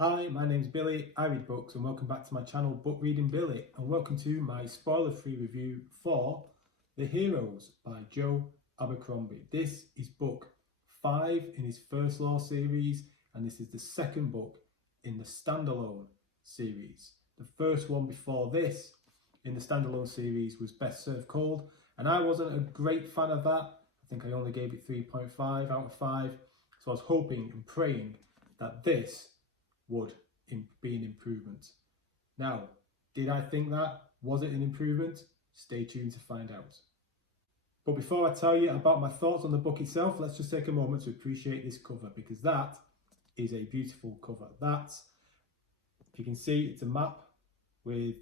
Hi, my name's Billy, I read books, and welcome back to my channel Book Reading Billy, and welcome to my spoiler-free review for The Heroes by Joe Abercrombie. This is book 5 in his First Law series, and this is the second book in the standalone series. The first one before this in the standalone series was Best Served Cold, and I wasn't a great fan of that. I think I only gave it 3.5 out of 5, so I was hoping and praying that this would be an improvement. Now, did I think that? Was it an improvement? Stay tuned to find out. But before I tell you about my thoughts on the book itself, let's just take a moment to appreciate this cover, because that is a beautiful cover. That's, if you can see, it's a map with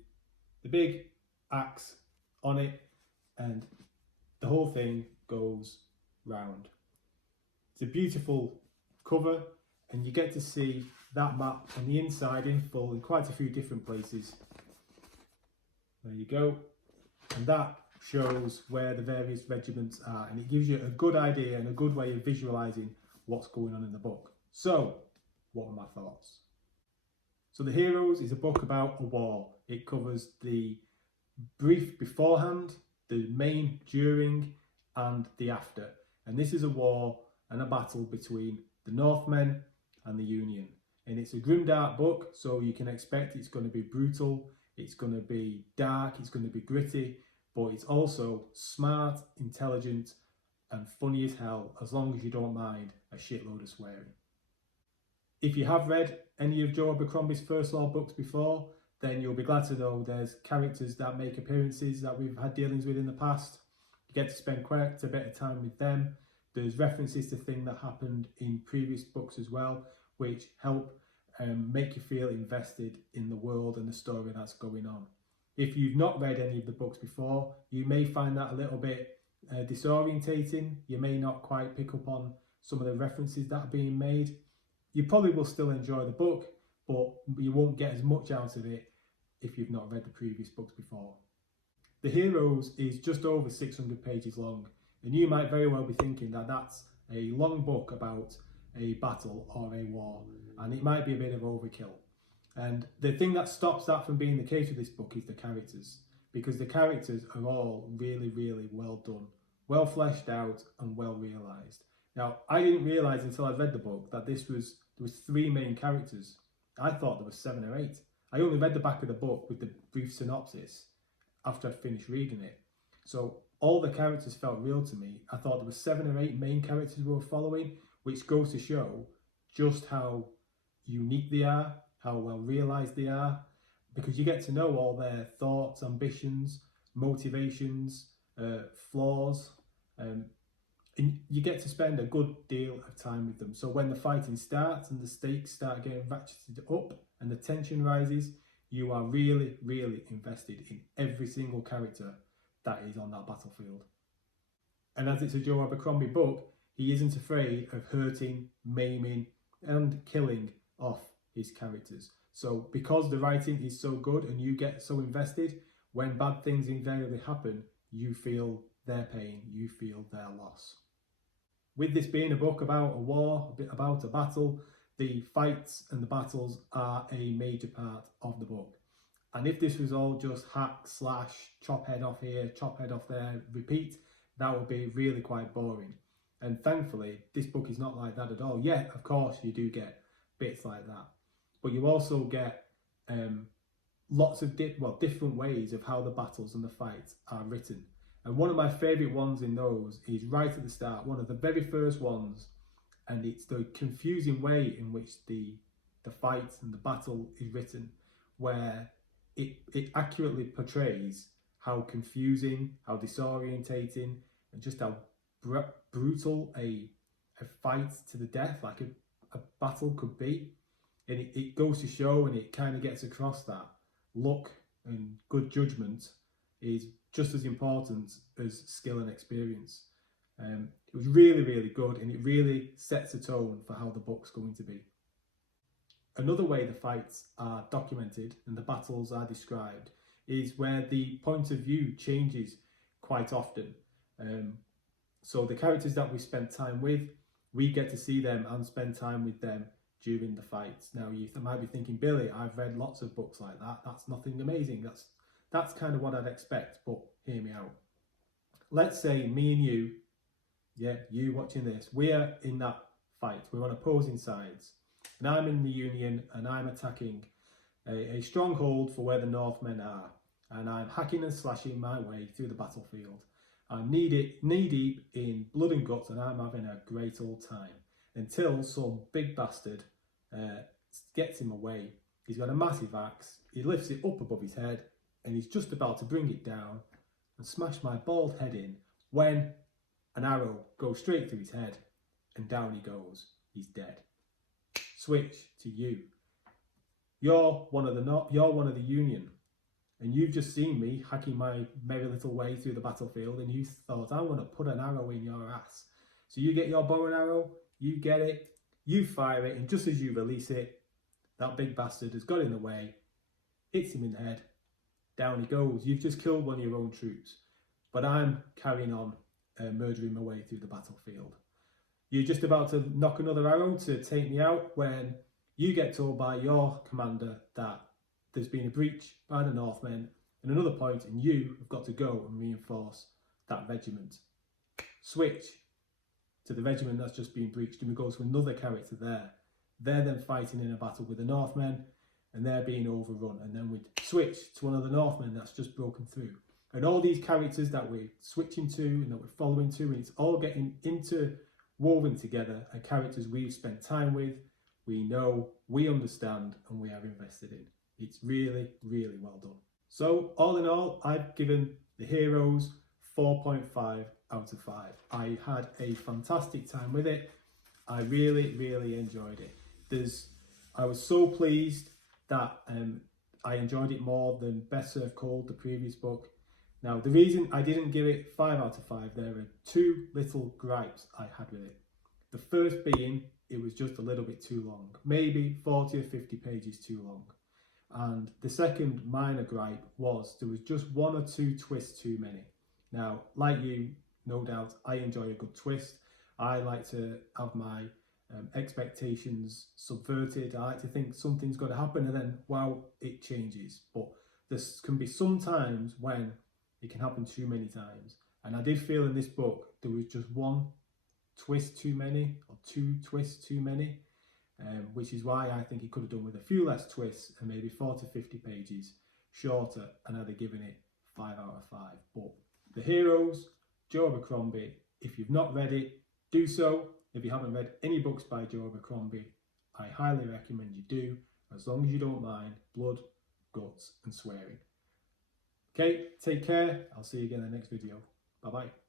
the big axe on it, and the whole thing goes round. It's a beautiful cover, and you get to see that map on the inside in full in quite a few different places. There you go. And that shows where the various regiments are, and it gives you a good idea and a good way of visualising what's going on in the book. So, what are my thoughts? So The Heroes is a book about a war. It covers the brief beforehand, the main during, and the after. And this is a war and a battle between the Northmen and the Union. And it's a grimdark book, so you can expect it's going to be brutal, it's going to be dark, it's going to be gritty, but it's also smart, intelligent, and funny as hell, as long as you don't mind a shitload of swearing. If you have read any of Joe Abercrombie's First Law books before, then you'll be glad to know there's characters that make appearances that we've had dealings with in the past. You get to spend quite a bit of time with them. There's references to things that happened in previous books as well, which help make you feel invested in the world and the story that's going on. If you've not read any of the books before, you may find that a little bit disorientating. You may not quite pick up on some of the references that are being made. You probably will still enjoy the book, but you won't get as much out of it if you've not read the previous books before. The Heroes is just over 600 pages long, and you might very well be thinking that that's a long book about a battle or a war, and it might be a bit of overkill. And the thing that stops that from being the case with this book is the characters, because the characters are all really, really well done, well fleshed out and well realised. Now, I didn't realise until I read the book that there was 3 main characters. I thought there was 7 or 8. I only read the back of the book with the brief synopsis after I finished reading it. So all the characters felt real to me. I thought there were 7 or 8 main characters we were following, which goes to show just how unique they are, how well realised they are, because you get to know all their thoughts, ambitions, motivations, flaws, and you get to spend a good deal of time with them. So when the fighting starts and the stakes start getting ratcheted up and the tension rises, you are really, really invested in every single character that is on that battlefield. And as it's a Joe Abercrombie book, he isn't afraid of hurting, maiming, and killing off his characters. So because the writing is so good and you get so invested, when bad things invariably happen, you feel their pain, you feel their loss. With this being a book about a war, about a battle, the fights and the battles are a major part of the book. And if this was all just hack, slash, chop head off here, chop head off there, repeat, that would be really quite boring. And thankfully, this book is not like that at all. Yeah, of course, you do get bits like that. But you also get lots of different ways of how the battles and the fights are written. And one of my favourite ones in those is right at the start, one of the very first ones, and it's the confusing way in which the fight and the battle is written, where it accurately portrays how confusing, how disorientating, and just how brutal a fight to the death, like a battle could be. And it goes to show, and it kind of gets across that luck and good judgment is just as important as skill and experience. It was really, really good, and it really sets a tone for how the book's going to be. Another way the fights are documented and the battles are described is where the point of view changes quite often. So the characters that we spent time with, we get to see them and spend time with them during the fights. Now you might be thinking, Billy, I've read lots of books like that. That's nothing amazing. That's kind of what I'd expect, but hear me out. Let's say me and you, yeah, you watching this, we're in that fight. We're on opposing sides. And I'm in the Union and I'm attacking a stronghold for where the Northmen are. And I'm hacking and slashing my way through the battlefield. I'm knee deep in blood and guts and I'm having a great old time. Until some big bastard gets in my way. He's got a massive axe, he lifts it up above his head and he's just about to bring it down and smash my bald head in when an arrow goes straight through his head and down he goes. He's dead. Switch to you. You're one of the Union, and you've just seen me hacking my merry little way through the battlefield, and you thought, I'm going to put an arrow in your ass. So you get your bow and arrow, you get it, you fire it, and just as you release it, that big bastard has got in the way, hits him in the head, down he goes. You've just killed one of your own troops, but I'm carrying on murdering my way through the battlefield. You're just about to knock another arrow to take me out when you get told by your commander that there's been a breach by the Northmen at another point and you have got to go and reinforce that regiment. Switch to the regiment that's just been breached and we go to another character there. They're then fighting in a battle with the Northmen and they're being overrun, and then we switch to one of the Northmen that's just broken through. And all these characters that we're switching to and that we're following to, and it's all getting interwoven together, and characters we've spent time with, we know, we understand, and we are invested in. It's really, really well done. So all in all, I've given The Heroes 4.5 out of 5. I had a fantastic time with it. I really, really enjoyed it. I was so pleased that I enjoyed it more than Best Served Cold, the previous book. Now, the reason I didn't give it 5 out of 5, there are two little gripes I had with it. The first being, it was just a little bit too long, maybe 40 or 50 pages too long. And the second minor gripe was there was just one or two twists too many. Now, like you, no doubt, I enjoy a good twist. I like to have my expectations subverted. I like to think something's going to happen and then, wow, it changes. But there can be some times when it can happen too many times. And I did feel in this book there was just one twist too many, or two twists too many, which is why I think he could have done with a few less twists and maybe 40 to 50 pages shorter, and I'd have given it 5 out of 5. But The Heroes, Joe Abercrombie, if you've not read it, do so. If you haven't read any books by Joe Abercrombie, I highly recommend you do, as long as you don't mind blood, guts and swearing. Okay, take care. I'll see you again in the next video. Bye-bye.